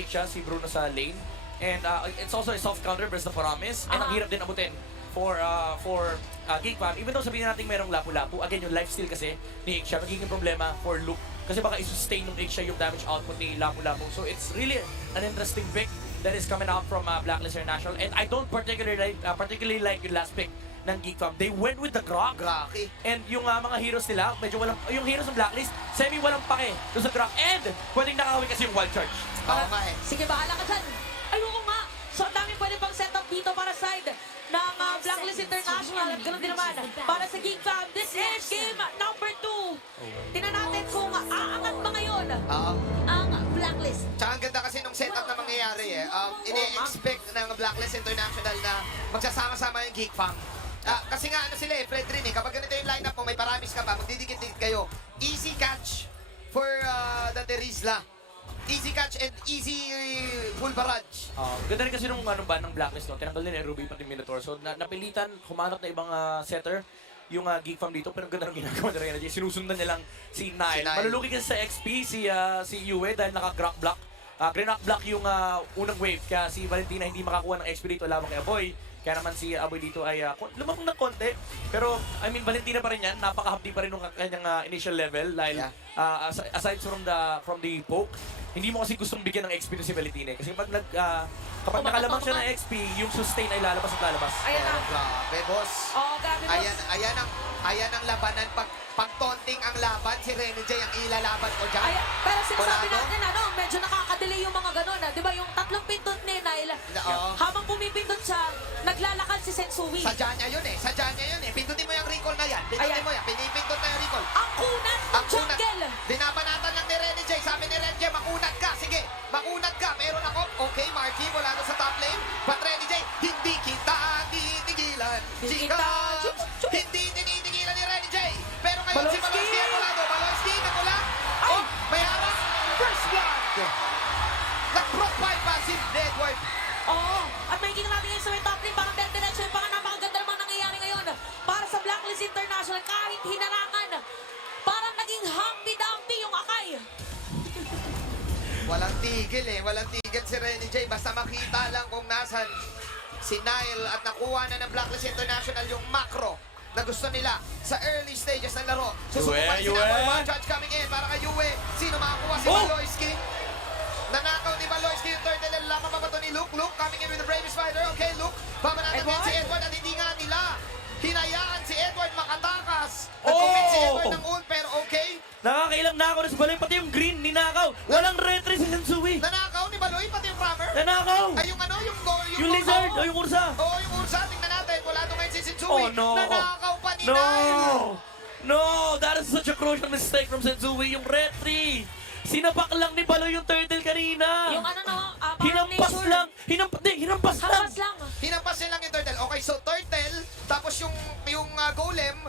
Ixia, si Bruno sa lane. And it's also a soft counter versus the Paramis. And ang hirap din abutin for Geekfam. Even though sabihin natin merong lapu-lapu, again, yung lifesteal kasi ni Ixia, magiging problema for Luke. Kasi baka i-sustain ng Ixia yung damage output ni lapu-lapu. So it's really an interesting pick that is coming out from Blacklist International. And I don't particularly like yung last pick ng Geekfam. They went with the Grok. Graki. And yung mga heroes nila, medyo walang, yung heroes ng Blacklist, semi-walang pake doon sa Grok. And pwedeng nakawin kasi yung wild charge. Oo nga eh. Sige, bahala ka dyan. Ay, oo nga. So, ang dami pwede pang setup dito para side ng Blacklist International. At ganoon din naman para sa Geekfam. This is game number 2. Tingnan natin kung aangat ba ngayon ang Blacklist. Tsaka ang ganda kasi nung setup na mangyayari eh. Ini-expect ng Blacklist International na magsasama-sama yung Geekfam. Kasi nga ano sila eh, Fred rin eh. Kapag ganito yung lineup mo, may Paramis ka pa, magdidikit-dikit kayo. Easy catch for the Terizla. Easy catch and easy full barrage. Ganda rin kasi nung ano ba ng Blacklist, no? Tinanggal din Ruby pati Minotaur. So napilitan, humanap na ibang setter yung Geekfam dito. Pero ang ganda ng ginagawa ni Reyna. Sinusundan niya lang si Nile. Malulugi kasi sa XP si Yue dahil naka-Grok block. Greenock block yung unang wave. Kaya si Valentina hindi makakuha ng XP dito labang kay Aboy. Kaya naman si Aboy dito ay lumabang ng konti. Pero, I mean, Valentina pa rin yan. Napaka-hapdi pa rin ng kanyang initial level. Dahil, aside from the poke, hindi mo kasi gustong bigyan ng XP na si Valentina. Kasi kapag nakalamang siya ng XP, yung sustain ay lalabas at lalabas. Ayan na. Grabe, boss. Oo, grabe, boss. Ayan ang labanan. Pag tonting ang laban, si Rene J ang ilalaban ko dyan. Ay, pero sinasabi Wala, no? natin, medyo nakakadelay yung mga ganun. Di ba yung tatlong pindot ni Nile, habang pumipindot siya, naglalakad si Sensui. Sadya niya yun eh. Sadya niya yun eh. Pindutin mo yung recall na yan. Pindutin mo yan. Pinipindot na yung recall. Ang kunat ng jungle. Binabanatan lang ni Rene J. Sabi ni Rene J, makunat ka. Sige, makunat ka. Meron ako. Okay, Marky, mula doon sa top lane. But Rene J, hindi kita titigilan. Chika, hindi tinitigilan ni Rene J. Pero ngayon si Balonski ang mula doon. Balonski, nakula. Oh, may harap. First blood. Nag-profile pa si Edward. Oo. At makikita natin ngayon sa may top lane, parang diretso yung mga napakaganda naman nangyayari ngayon para sa Blacklist International kahit hinarangan. Parang naging humpy-dumpy yung Akay. Walang tigil eh. Walang tigil si Rene J. Basta makita lang kung nasan si Nile at nakuha na ng Blacklist International yung macro na gusto nila sa early stages ng laro. Susubukan sila. One judge coming in para kay Yue. Sino makakuha? Si Baloyski. Nanakaw ni Baloyski yung turtle. Lamang pa ba ito ni Luke? Luke coming in with the bravest fighter. Okay, Luke. Babanatan din si Edward at hindi nga nila hinayaan si Edward makatakas. Nag-commit si Edward ng ult pero okay. Nakakailang nakaw na si Baloy, pati yung green, ninakaw. Walang retry si Sensui. Nanakaw ni Baloy, pati yung Framer. Nanakaw! Ay, yung ano, Yung lizard, o yung ursa. Oo, yung ursa. Tingnan natin. Wala ito ngayon si Sensui. Oh, no. Nanakaw pa ni Nile. No! That is such a crucial mistake from Sensui. Yung retry. Sinapak lang ni Baloy yung turtle kanina. Yung ano Hinampas lang. Hinampas lang. Hampas lang. Hinampas niya lang yung turtle. Okay, so turtle, tapos yung golem,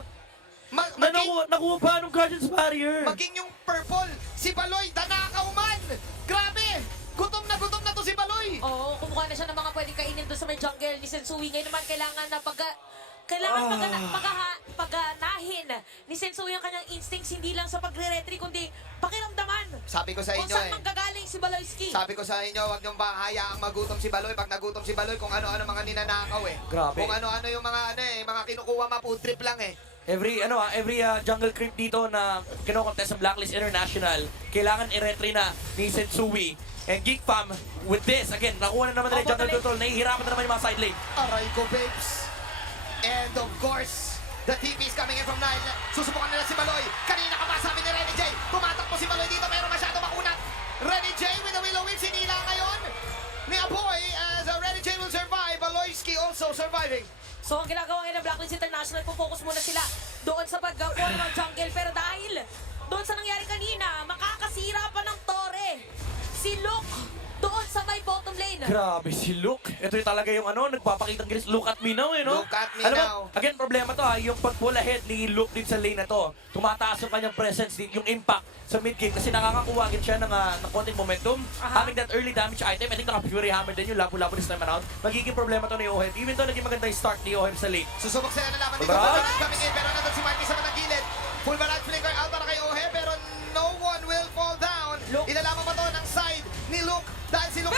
Nakuha pa nung Guardian's Barrier. maging yung purple. Si Baloy, danakaw man. Grabe. Gutom na to si Baloy. Oo, kumukuha na siya ng mga pwedeng kainin doon sa may jungle ni Sensui. Ngayon naman kailangan na paganahin ni Sensui ang kanyang instincts, hindi lang sa pagre-retry, kundi pakiramdaman. Sabi ko sa Kung inyo saan manggagaling si Baloyski. Sabi ko sa inyo, huwag niyong hayaang magutom si Baloy. Pag nagutom si Baloy, kung ano-ano mga ninanakaw eh. Grabe. Kung ano-ano yung mga mga kinukuha food trip lang eh. Every jungle creep dito na kinokontest sa Blacklist International, kailangan i-retry na ni Sensui. And Geekfam, with this, again, nakuha na naman nila yung jungle control, nahihirapan na naman yung mga side lane. Aray ko, babes. And of course, the TP is coming in from Nile. Susubukan nila si Baloy. Kanina ka pa sabi ni Rene J. Tumatakbo si Baloy dito pero masyado makunat. Rene J with the Willow Whip. Sinila ngayon ni Aboy as Rene J will survive. Baloyski also surviving. So ang ginagawa ngayon ng Blacklist International, focus muna sila doon sa pag-form ng jungle. Pero dahil doon sa nangyari kanina, makakasira pa ng Torre si Luke doon sa may bottom lane. Grabe si Luke. Ito yung talaga yung nagpapakitang gilis. Look at me now no? Look at me Alam mo, now. again, problema to yung pag-pull ahead ni Luke din sa lane na to. Tumataas yung kanyang presence, yung impact sa mid-game kasi nakakakuha agad siya ng konting momentum. Having that early damage item, I think naka-Fury Hammer din yung lapu-lapu this time around. Magiging problema to ni Ohem. Even though naging maganda yung start ni Ohem sa lane. Susubok sila na laban dito. Barrage coming in pero nandun si Marky sa matang gilid. Full barrage flicker out para kay Ohem pero no one will fall down. Ilalaman pa to ng side ni Luke dahil si Luke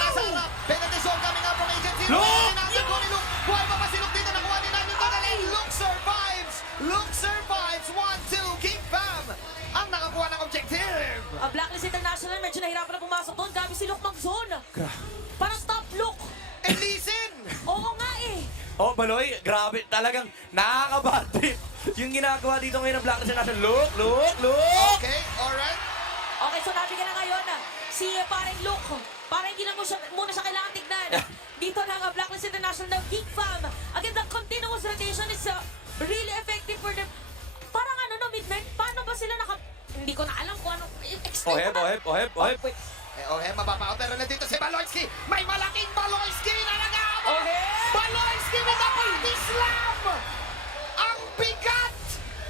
si Luke mag-zone. Gra- Parang top look. And listen! Oo nga eh. Oh, Baloy, grabe. Talagang nakaka-bad trip. Yung ginagawa dito ngayon ng Blacklist International. Look! Okay, alright. Okay, so nabigyan na ngayon si parang Luke. Parang hindi na muna siya kailangan tignan. Dito na ang Blacklist International ng Geek Fam. Again, the continuous rotation is really effective for them. Parang Midnight, paano ba sila Hindi ko na alam kung ano. Oheb. Mababa. Pero nandito si Baloyski. May malaking Baloyski na nag-aabot. Oheb! Baloyski with a body slam! Ang bigat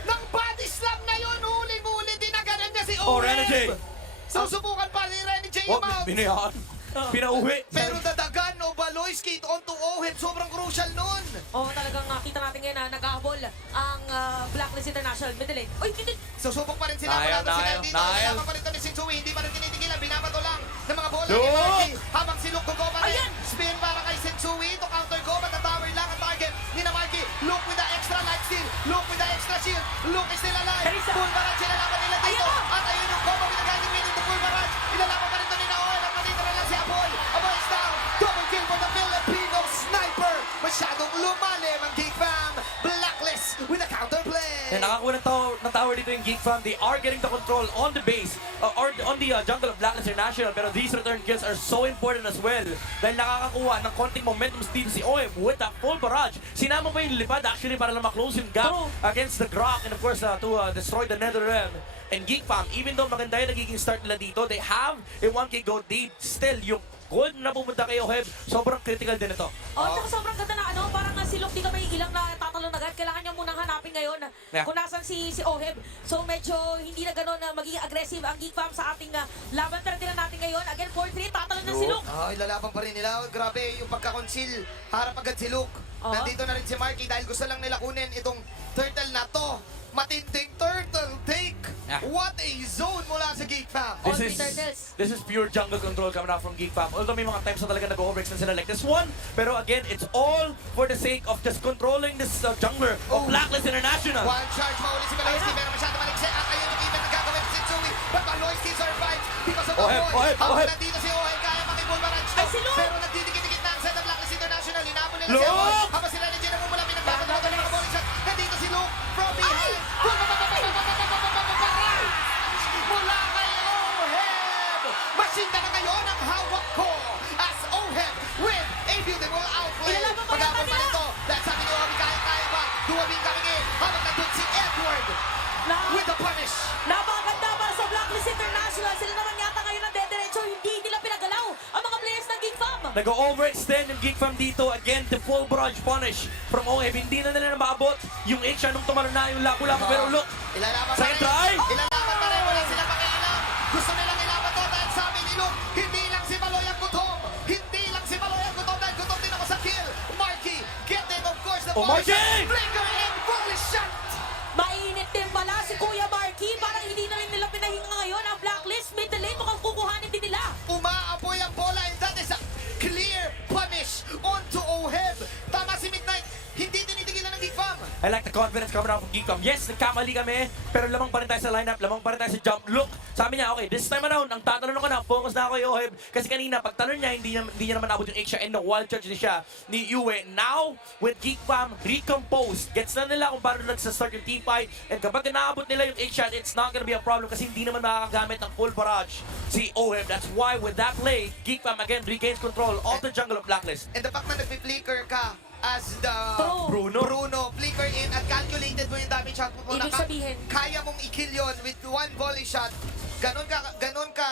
ng body slam na yun. Huling-huli din na ganun niya si Oh, Renny J. Susubukan pa ni Renny J Oh, yung mount. binayaan. Pinauwi. Pero dadagan o Baloyski on to Oheb. Sobrang crucial nun. Oo, talagang kita natin ngayon na nag-ahabol ang Blacklist International middle lane. Oy, hindi. Susubok pa rin sila. Nail, Wala sila Nail, dito. Nail. Kailangan pa rin ito ni Shinzui. Hindi pa rin tinitigilan. Binabato lang ng mga bola. Luke! Ni Marky. Habang si Luke gugo pa rin. Ayan! Spin para kay Shinzui. To counter go. But the tower lang ang target ni na Marky. Luke with the extra light steal. Luke with the extra shield. Luke is still alive. Teresa! Full barrage. Ilalaban nila dito. Ayan na! At ayun yung combo with the guiding minute to full barrage. Ilalaban pa rin ito ni Naoy. At matitira lang si Aboy. Aboy is down. Double kill for the Filipino sniper. Masyadong lumalim ang Geek Fam. Blacklist with a counterplay. And nakakuha ng tower dito yung Geek Fam. They are getting the control on the base or on the jungle of Blacklist International. Pero these return kills are so important as well. Dahil nakakakuha ng konting momentum dito si Oem with that full barrage. Sinama pa yung lipad actually para lang ma-close yung gap against the Grok and of course to destroy the Nether Realm. And Geek Fam, even though maganda yung nagiging start nila dito, they have a 1k gold lead. Still, yung gold na pumunta kay Oheb, sobrang critical din ito. Oh, tsaka sobrang ganda na parang si Luke dito may ilang na tatalon agad. Kailangan niya munang hanapin ngayon kung nasan si Oheb. So medyo hindi na gano'n na magiging aggressive ang Geek Fam sa ating laban. Pero tingnan natin ngayon, again 4-3, tatalon na si Luke. Ilalaban pa rin nila. Grabe, yung pagka-conceal. Harap agad si Luke. Nandito na rin si Marky dahil gusto lang nila kunin itong turtle na to. Matinding turtle take. What a zone mula sa Geek Fam. All three turtles. This is pure jungle control coming out from Geek Fam. Although may mga times na talaga nag-overextend sila like this one. Pero again, it's all for the sake of just controlling this jungler of Blacklist International. Wild charge mauli si Baloyski pero masyado maligsi at ayun yung even na gagawin si Shinzui. But Baloyski survives because of Oheb. Habang nandito si Oheb, kaya makibol barrage to. Ay, si Luke! Pero nagdidikit-dikit na ang set ng Blacklist International. Hinabol nila si Luke! Oheb. Habang sila ni Jenna Mumula, pinagbabato ng mga bowling shot. Nandito si Luke from behind. Mula kay Oheb. Masinda na ngayon ang hawak ko as Oheb with a beautiful outplay. Ilalaban pa Pag-abot pa nila. nito. Dahil sabi ni Obi, kaya ba? Duwabing coming in. Habang nandun si Edward with the punish. Napakaganda para sa Blacklist International. Sila naman yata ngayon ang dediretso. Hindi nila pinagalaw ang mga players ng Geek Fam. Nag-overextend yung Geek Fam dito. Again, the full barrage punish from Oheb. Hindi na nila maabot yung H nung tumalo na yung lapu-lapu. Pero look, Ilalaban pa second rin. try. Ilalaban pa rin. Wala sila pakialam. Gusto nilang ilaban to dahil sabi ni Luke, hindi lang si Baloy ang gutom. Hindi lang si Baloy ang gutom dahil gutom din ako sa kill. Marky getting, of course, the Oh, volley Marky! shot. Flicker and volley shot. Mainit din pala si Kuya Marky. Parang hindi na rin nila pinahinga ngayon ang Blacklist. Middle lane mukhang kukuhanin din nila. Umaapoy ang bola and that is a clear punish onto Oheb. Tama si Midnight. Hindi tinitigilan ng Geek Fam. I like the confidence coming out from Geek Fam. Yes, nagkamali kami, pero lamang pa rin tayo sa lineup, lamang pa rin tayo sa jump. Look, sabi niya, okay, this time around, ang tatanong ko na, focus na ako kay Oheb. Kasi kanina, pag talon niya, hindi niya naman abot yung X-Shot and the wild charge din siya ni Yue. Now, with Geek Fam recomposed, gets na nila kung paano nagsa-start yung team fight. And kapag naabot nila yung X-Shot, it's not gonna be a problem kasi hindi naman makakagamit ng full barrage si Oheb. That's why with that play, Geek Fam again regains control of the jungle of Blacklist. And the fact na nagpi-flicker ka as the True. Bruno. flicker in at calculated mo yung damage shot mo. Ibig sabihin, Kaya mong i-kill yun with one volley shot. Ganon ka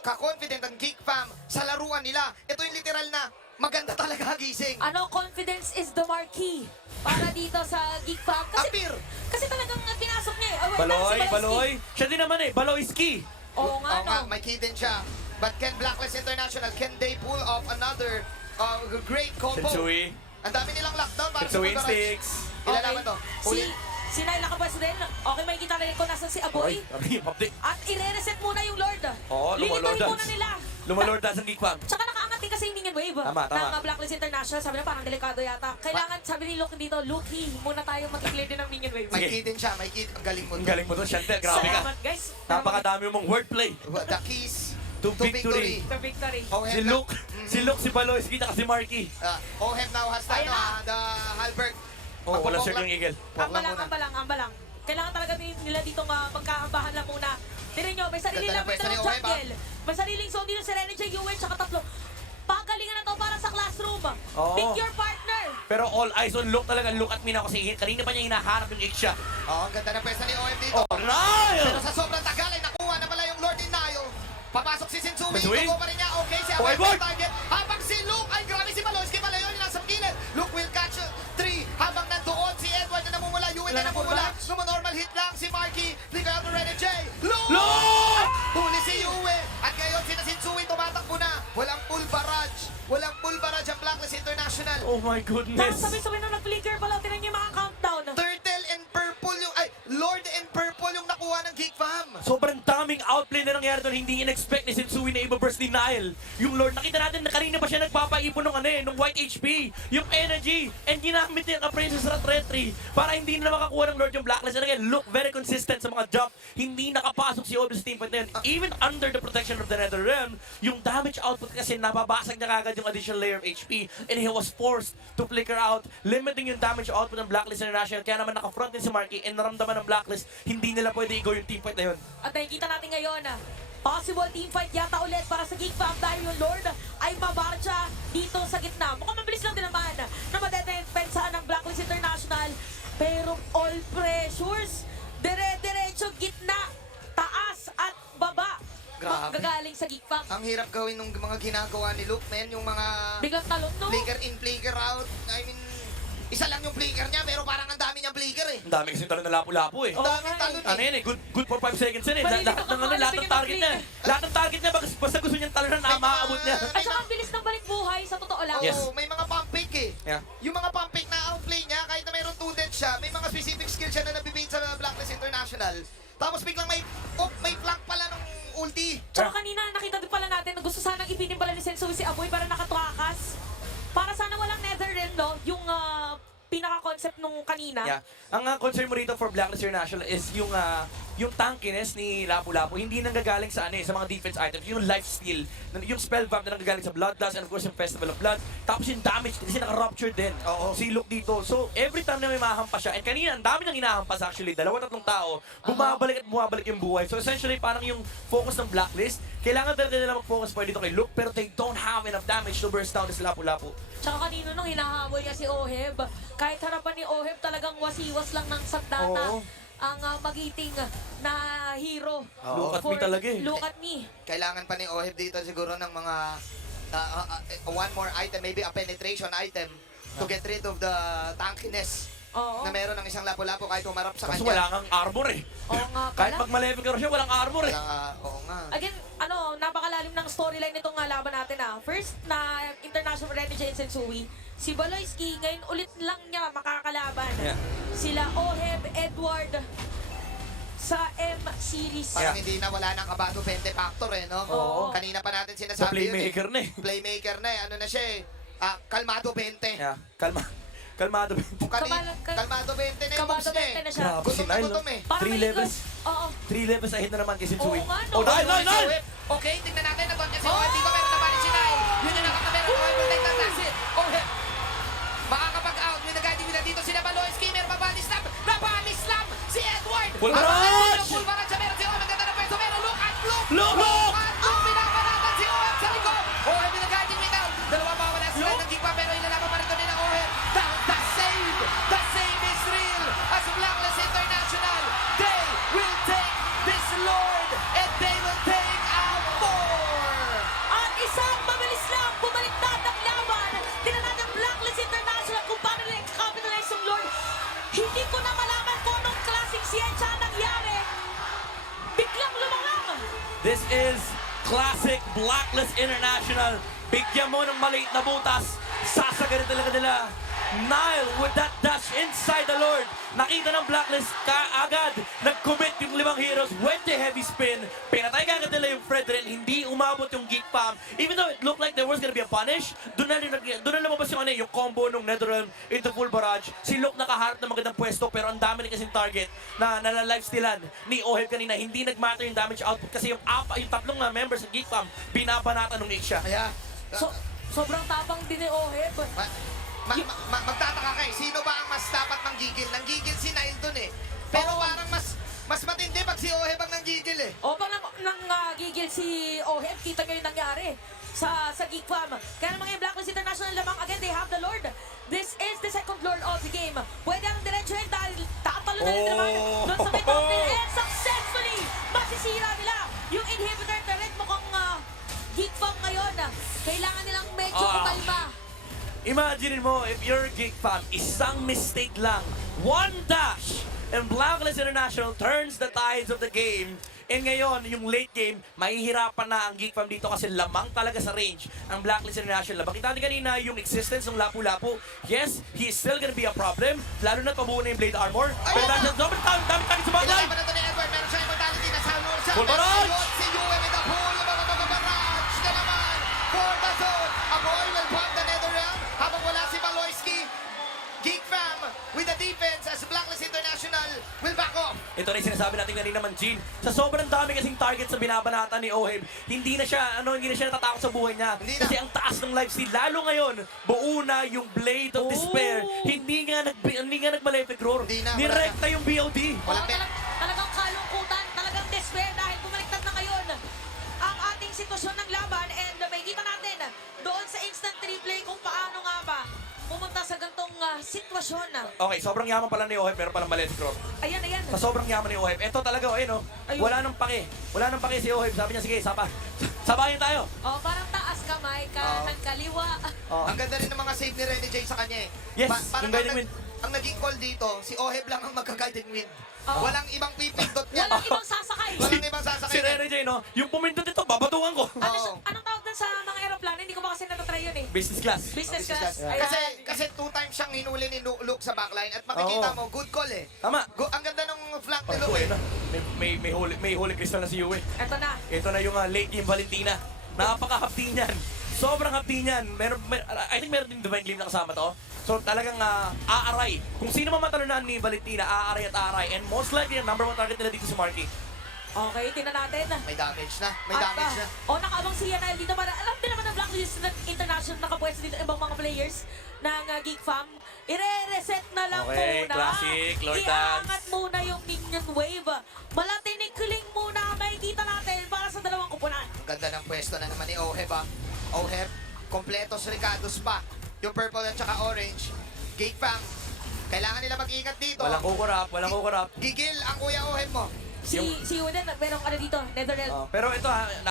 ka-confident ang Geek Fam sa laruan nila. Ito yung literal na maganda talaga gising. confidence is the marquee para dito sa Geek Fam. Appear. Kasi talagang pinasok niya eh. Baloy. Siya din naman eh, Baloyski. Oo nga, Oo no. nga, may key din siya. But can Blacklist International, can they pull off another great combo? Sensui. Ang dami nilang lockdown para Sensui sa sticks. Ilalaban to. Uli. Si Naila Kabas din. Okay, makikita na rin kung nasan si Aboy. Update. At i-reset muna yung Lord. Oo, Lilituin lumalordas. muna nila. Lumalordas ang Geek Fam. Tsaka nakaangat din kasi yung minion wave Tama. ng Blacklist International. Sabi na parang delikado yata. Kailangan, sabi ni Luke dito, Luke, muna tayo mag-clear din ng minion wave. May key din siya, may key. Ang galing mo. Ang galing mo to, Shante. Grabe ka. Salamat, guys. Napakadami mong wordplay. The keys to victory. The victory. Ohem Si na- Luke, si Luke, si Baloyski, at si Marky. Ohem now has Ayan na. the Halberg. Oh, wala Magpupok sir lang. yung Eagle. Wag lang muna. Amba lang. Kailangan talaga nila dito magkaambahan lang muna. Tignan nyo, may sarili Ganda lang na pwesta ni dalawang Ohem, jungle. May sariling zone dito si Rene J. Ewan, tsaka tatlo. Pagalingan na to para sa classroom. Oo. Pick your partner. Pero all eyes on Luke talaga. Look at me na kasi kanina pa niya hinahanap yung X-shot. Ang ganda na pwesta ni Ohem dito. Oh, Nile! Pero sa sobrang tagal ay nakuha na pala yung Lord in Nile. Papasok si Sensui. Sensui. Tugo pa rin niya. Okay, si Okay, Away board. target. Habang si Luke ay grabe si Baloyski pala yun. Nasa gilid. Luke will catch 3. Habang nandoon si Edward na namumula. Yuen na Wala na po namumula. ba? Normal hit lang si Marky. Liga out to René J. Luke! Luke! Huli si Yue. At ngayon si Sensui tumatakbo na. Walang full barrage. Walang full barrage ang Blacklist International. Oh my Parang goodness. sabi-sabi na nag-flicker pala. Tignan nyo yung mga countdown. Turtle and Purple yung... Ay, Lord and Purple yung nakuha ng Geek Fam. Sobrang daming outplay na nangyari doon. Hindi in-expect ni Sensui na iba-burst ni Nile. Yung Lord, nakita natin na kanina pa siya nagpapaipon ng ng white HP. Yung energy. And ginamit niya ang Princess Rat Retry para hindi na makakuha ng Lord yung Blacklist. And again, look very consistent sa mga jump. Hindi nakapasok si Obvious team. But then, even under the protection of the Nether Realm, yung damage output kasi nababasag niya kagad yung additional layer of HP. And he was forced to flicker out, limiting yung damage output ng Blacklist International. Kaya naman nakafront din si Marky and naramdaman ng Blacklist, hindi nila pwede i-go yung team fight na yun. At nakikita natin ngayon, possible team fight yata ulit para sa Geek Fam dahil yung Lord ay mabarcha dito sa gitna. Mukhang mabilis lang din naman na madedefensahan ng Blacklist International. Pero all pressures, dire-diretso, gitna, taas at baba. Grabe. Gagaling sa Geek Fam. Ang hirap gawin ng mga ginagawa ni Luke, men. Yung mga Biglang talon, no? flicker in, flicker out. I mean, isa lang yung flicker niya, pero parang ang dami niyang flicker eh. Ang dami kasi talon na lapu-lapu eh. Ang daming talon Ano eh. yan eh, good for 5 seconds yan eh. Malilito Lahat ka ng, pa, lahat ng lalapit target yung niya. Lahat ng target niya, basta gusto niyang talunan na maaabot niya. At saka ang bilis ng balik buhay, sa totoo lang. Yes. Oo, may mga pump pick eh. Yeah. Yung mga pump pick na outplay niya, kahit na mayroon 2 dead siya, may mga specific skill siya na nabibigay sa Blacklist International. Tapos biglang may flank pala ng ulti. Tsaka kanina, nakita din pala natin na gusto sanang ipinin pala ni Sensui si Aboy para nakatuakas. Para sana walang nether rin, no? Yung pinaka-concept nung kanina. Yeah. Ang concern mo rito for Blacklist International is yung tankiness ni Lapu-Lapu hindi nanggagaling sa sa mga defense items, yung life steal, yung spell vamp na nanggagaling sa Bloodlust and of course yung Festival of Blood. Tapos yung damage kasi naka-rupture din. Oo. Si Luke dito. So every time na may mahampas siya, and kanina ang dami nang hinahampas actually, 2-3 tao, bumabalik at bumabalik yung buhay. So essentially parang yung focus ng Blacklist, kailangan talaga nila mag-focus pa dito kay Luke pero they don't have enough damage to burst down this Lapu-Lapu. Tsaka kanina nung hinahabol niya si Oheb, kahit harapan ni Oheb talagang wasiwas lang ng sandata Oo. ang magiting na hero. Look at me talaga eh. Look at me. Kailangan pa ni Oheb dito siguro ng mga one more item, maybe a penetration item to get rid of the tankiness Oo. na meron ng isang Lapu-Lapu kahit umarap sa Kaso kanya. wala kang armor eh. Oo nga Kahit pala. pag ma-level ka rin siya, walang armor eh. Oo nga. Again, napakalalim ng storyline nitong laban natin First na International René J. Sensui, si Baloyski, ngayon ulit lang niya makakalaban. Yeah. Sila Oheb, Edward, sa M-Series. Parang hindi na wala ng Kabado 20 factor eh, no? Oo. Kanina pa natin Sa sinasabi yun playmaker na eh. Playmaker na eh. Ano na siya eh. Kalmado 20. Yeah. Kalmado. Kalmado 20 na yung moves Kabado niya 20 na eh. siya. Grabe si Gutom na Nile, gutom no? eh. Parang 3 may levels. Oo. 3 levels ahead na naman kay Sensui. Oo nga, no? Oh, Nile! Okay, tingnan natin. Nagwan niya si Owen. Dito meron naman si Nile. Yun yung nakatameron. Owen will take the last hit. Owen. Makakapag-out. May nag-guiding nila dito sila Baloyski. Meron pa body slam. Na-body slam si Edward. Full barrage! Full barrage siya. Meron si Owen. Maganda na pwesto. Meron look at look. Look! Look at look. Pinapanatan si Owen sa likod. Owen may nag-guiding me down. Dalawa mawala sila ng gigpa. Pero ilalaban pa rin ito nila Owen. The save. The save is real. As Blacklist International, they will take this Lord and they will take out more. At isang mabilis lang, bumaliktad ang laban. Tingnan natin Blacklist International kung paano nila i-capitalize yung Lord. Hindi ko na malaman kung anong klaseng siyensya ang nangyari. Biglang lumangang. This is classic Blacklist International. Bigyan mo ng maliit na butas. Sasagarin talaga nila Nile with that dash inside the Lord. Nakita ng Blacklist kaagad. Nag-commit yung 5 heroes. Went to heavy spin. Pinatay kaagad nila yung Fredrin. Hindi umabot yung Geek Fam. Even though it looked like there was gonna be a punish, doon na lumabas yung, yung combo ng Netherrealm into full barrage. Si Luke nakaharap ng magandang pwesto pero ang dami rin kasing target na nalalife-stealan ni Oheb kanina. Hindi nag-matter yung damage output kasi yung tatlong members ng Geek Fam binabanatan ng Nick siya. Kaya, Sobrang tapang din ni Oheb. magtataka kayo, sino ba ang mas dapat manggigil? Nanggigil si Nile dun eh. Pero Oo. parang mas matindi pag si Oheb ang nanggigil eh. O pag gigil si Oheb, kita nyo yung nangyari sa Geek Fam. Kaya naman yung Blacklist International lamang, again, they have the Lord. This is the second Lord of the game. Pwede ang diretsuhin dahil tatalo na rin naman doon sa may top lane. And successfully, masisira nila yung inhibitor turret. Mukhang Geek Fam ngayon, kailangan nilang medyo kumalma. Imagine mo, if you're Geek Fam, isang mistake lang, one dash, and Blacklist International turns the tides of the game. And ngayon, yung late game, mahihirapan na ang Geek Fam dito kasi lamang talaga sa range ang Blacklist International. Bakita natin kanina yung existence ng Lapu-Lapu. Yes, he is still gonna be a problem, lalo na pabuo na yung Blade Armor. Pero dahil sa sobrang dami sa bagay. Kailangan pa na ito ni Edward. Meron siya immortality na sa lure siya. Full barrage! Si Yue with the full barrage na naman for the zone. Amoy will pump the Netherrealm habang wala si Maloyski. Geek Fam with the defense as Blacklist International will back off. Ito rin sinasabi natin kanina man, Jean. Sa sobrang dami kasing target sa binabanatan ni Oheb, hindi na siya natatakot sa buhay niya. Hindi na. Kasi ang taas ng life steal, lalo ngayon, buo na yung Blade of Despair. Hindi nga nag-malefic roar. Hindi na, Nirekta yung BOD. Walang Talagang kalungkutan, talagang despair dahil bumaliktad na ngayon ang ating sitwasyon ng laban and may kita natin doon sa instant replay kung paano nga ba pumunta sa gantong sitwasyon. Okay, sobrang yaman pala ni Oheb, pero palang malefic roar. Ayan. Sa sobrang yaman ni Oheb, ito talaga, ayun, Ayun. wala nang pake. Wala nang pake si Oheb. Sabi niya, sige, sabahin tayo. Oh, parang taas kamay ka ng kaliwa. Ang ganda rin ng mga save ni Renny J sa kanya eh. Yes, Parang yung guiding wind. ang naging call dito, si Oheb lang ang magka-guiding wind. Oo. Walang ibang pipindot niya. Walang ibang sasakay. Walang ibang sasakay. Si Rene J, no? Yung pumindot ito, babatukan ko. Anong tawag dun sa mga aeroplano? Hindi ko ba kasi natatry yun eh. Business class. Business Business class. class. Ayan. Kasi 2 times siyang hinuli ni Luke sa backline at makikita Oo. mo, good call eh. Tama. Ang ganda ng flank ni Oh, Luke eh. ayun na. May holy crystal na si Yue. Eto na. Ito na yung late game Valentina. Napaka-hapti niyan. Sobrang hapti niyan. I think meron din Divine Gleam na kasama to. So talagang aaray. Kung sino man matalunan ni Valentina, aaray at aaray. And most likely, ang number 1 target nila dito si Marky. Okay, tingnan natin. May damage na. May damage na. Nakaabang si Yanael dito para alam din naman ng Blacklist International nakapwesto dito ibang mga players ng Geek Fam. Ire-reset na lang Okay, muna. classic, Lord Iangat Dance. muna yung minion wave. Malatinikling muna makikita natin para sa dalawang kupunan. Ang ganda ng pwesto na naman ni Oheb ah. Oheb, kompletos Ricardos pa. Yung purple at saka orange. Geek Fam, kailangan nila mag-ingat dito. Walang kukurap. Gigil ang Kuya Oheb mo. Si Uden, merong dito, Netherrealm. Pero ito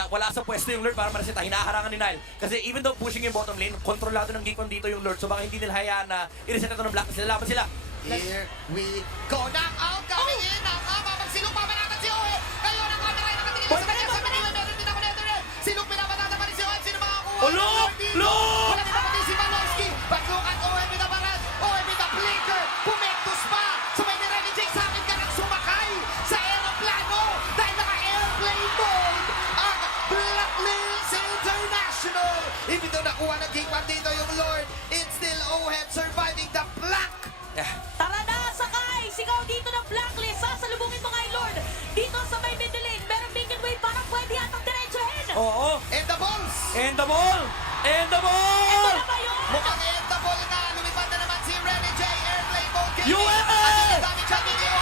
wala sa pwesto yung Lord para mareseta. Hinaharangan ni Nile. Kasi even though pushing yung bottom lane, kontrolado ng Geekon dito yung Lord. So baka hindi nila hayaan na i-reset ito ng Blacklist. Lalaban sila. Here we go. Knock out coming in. Knock out. Magsilong pamanatan si Oheb. Kayo ang camera ay nakatingin sa kanya. Sa Maniwe, meron din ako Netherrealm. Silong pinabanatan pa rin si Oheb. Sino makakuha? Oh, Luke! Luke! Wala din naman si Malowski. But look at Oheb with the barrage. Oheb with the blinker. Pumektos pa. Sabay ni Renny J. Sa akin ka nang sumakay sa aeroplano. Dahil naka-airplane mode ang Blacklist International. Even though nakuha ng Geek Fam dito yung Lord, it's still Oheb surviving the black. Tara na, sakay! Sigaw dito ng Blacklist. Sasalubungin mo nga yung Lord. Dito sa may middle lane, merong minion wave. Parang pwede yatang diretsuhin. Oo. And the balls. And the ball! And the ball! Ito na ba yun? Mukhang end the ball na. Lumipad na naman si Renny J. Airplane mode. UL! Ang dami siya video.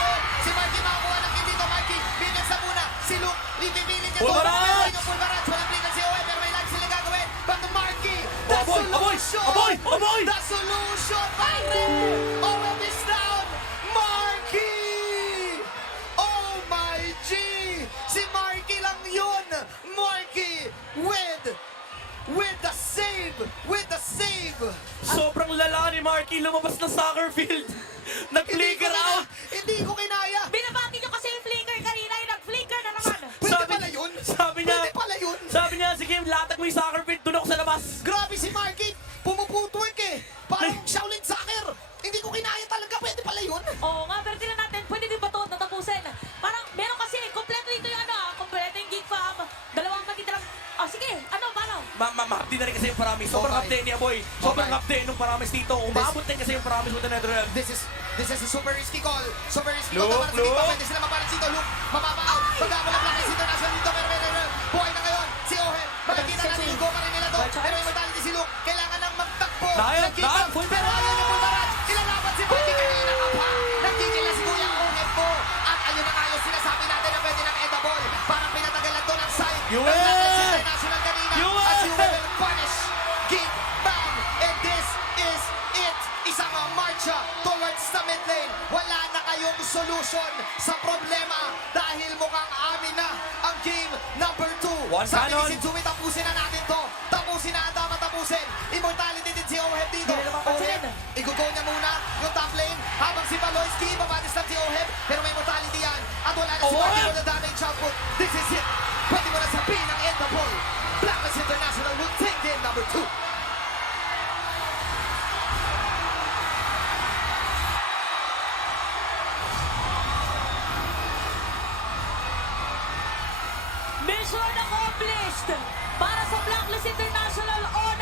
Si Marky makakuha ng dito. Marky, bilis na muna. Si Luke, ipipilit niya. Full to. barrage! Meron yung full barrage. Walang blink si Owen, pero may live sila gagawin. But Marky, the Aboy! Aboy! solution. Aboy! Aboy! The solution, pare. Owen is down. Marky! Oh my G! Si Marky lang yun. Marky with the save. With the save. Sobrang lala ni Marky lumabas ng soccer field. Nag-flicker out. Hindi ko kinaya. Binabati nyo kasi yung flicker kanina. Yung nag-flicker na naman. Pwede pala yun. Sabi niya, Pwede pala yun. sabi niya, sige, latag mo yung soccer field, doon ako sa labas. Grabe si Marky. Pumuputwik eh. Parang Shaolin Soccer. promise. Sobrang my. captain niya, boy. Sobrang my. captain nung promise dito. Umabot din kasi yung promise mo na Netherlands. This is a super risky call. Super risky Luke, call. Para sa Big Luke. Bang. Pwede sila mabalance dito. Luke, mababa-out. Magkamo ng Black International dito. Pero buhay na ngayon. Si Ohen. Makikita natin yung go pa rin nila to. Pero yung mortality si Luke. Kailangan ng magtakbo. Nail, Nag-give up. full Pero barrage. ayaw niya full barrage. Ilalaban si Mikey kanina ka pa. Nagkikil na si Kuya Ohen mo. At ayun na nga yung sinasabi natin na pwede ng endable. Parang pinatagalan to ng side. Yue! Ng Black International kanina. Yue! At si Yue will punish King Bam. And this is it. Isang marcha towards the mid lane. Wala na kayong solution sa problema dahil mukhang amin na ang game number 2. One Sabi cannon. ni Shinzumi, tapusin na natin to. Tapusin na ang dapat tapusin. Immortality din si Oheb dito. Hindi na naman pansin. Oheb, igugo niya muna yung top lane habang si Paloyski, babadis lang si Oheb. Pero may mortality yan. At wala na si Oheb! Marty for the damage output. This is it. Pwede mo na sabihin ang end the ball. Blacklist International will take game number 2. Mission accomplished para sa Blacklist International on